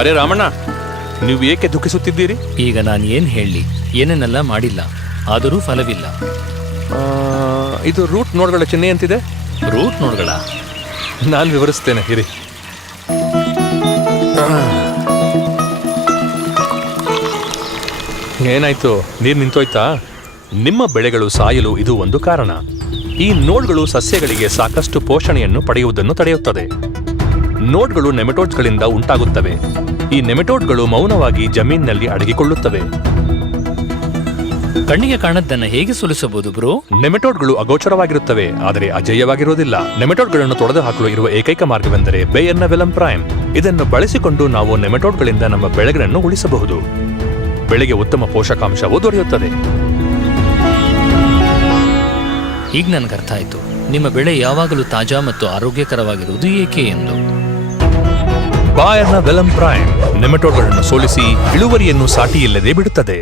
ಅರೆ ರಾಮಣ್ಣ, ನೀವು ಏಕೆ ದುಃಖಿಸುತ್ತಿದ್ದೀರಿ? ಈಗ ನಾನು ಏನ್ ಹೇಳಲಿ, ಏನೇನೆಲ್ಲ ಮಾಡಿಲ್ಲ, ಆದರೂ ಫಲವಿಲ್ಲ. ಇದು ರೂಟ್ ನೋಡ್ಗಳ ಚಿಹ್ನೆ ಅಂತಿದೆ. ರೂಟ್ ನೋಡ್ಗಳ? ನಾನು ವಿವರಿಸ್ತೇನೆ, ಇರಿ. ಏನಾಯ್ತು, ನೀರು ನಿಂತೋಯ್ತಾ? ನಿಮ್ಮ ಬೆಳೆಗಳು ಸಾಯಲು ಇದು ಒಂದು ಕಾರಣ. ಈ ನೋಡ್ಗಳು ಸಸ್ಯಗಳಿಗೆ ಸಾಕಷ್ಟು ಪೋಷಣೆಯನ್ನು ಪಡೆಯುವುದನ್ನು ತಡೆಯುತ್ತದೆ. ನೋಡ್ಗಳು ನೆಮೆಟೋಡ್ಸ್ಗಳಿಂದ ಉಂಟಾಗುತ್ತವೆ. ಈ ನೆಮೆಟೋಡ್ಗಳು ಮೌನವಾಗಿ ಜಮೀನಿನಲ್ಲಿ ಅಡಗಿಕೊಳ್ಳುತ್ತವೆ. ಕಣ್ಣಿಗೆ ಕಾಣದ್ದನ್ನ ಹೇಗೆ ಸುಲಿಸಬಹುದು ಬ್ರೋ? ನೆಮೆಟೋಡ್ಗಳು ಅಗೋಚರವಾಗಿರುತ್ತವೆ, ಆದರೆ ಅಜೇಯವಾಗಿರುವುದಿಲ್ಲ. ನೆಮೆಟೋಡ್ಗಳನ್ನು ತೊಡೆದು ಹಾಕಲು ಇರುವ ಏಕೈಕ ಮಾರ್ಗವೆಂದರೆ ಬೇಯರ್ನ ವೆಲಮ್ ಪ್ರೈಮ್. ಇದನ್ನು ಬಳಸಿಕೊಂಡು ನಾವು ನೆಮೆಟೋಡ್ಗಳಿಂದ ನಮ್ಮ ಬೆಳೆಗಳನ್ನು ಉಳಿಸಬಹುದು. ಬೆಳೆಗೆ ಉತ್ತಮ ಪೋಷಕಾಂಶವೂ ದೊರೆಯುತ್ತದೆ. ಈಗ ನನಗೆ ಅರ್ಥ ಆಯ್ತು, ನಿಮ್ಮ ಬೆಳೆ ಯಾವಾಗಲೂ ತಾಜಾ ಮತ್ತು ಆರೋಗ್ಯಕರವಾಗಿರುವುದು ಏಕೆ ಎಂದು. ಬಾಯರ್ನ ವೆಲಮ್ ಪ್ರೈಮ್ ನೆಮೆಟೋಡ್ಗಳನ್ನು ಸೋಲಿಸಿ ಇಳುವರಿಯನ್ನು ಸಾಟಿಯಿಲ್ಲದೆ ಬಿಡುತ್ತದೆ.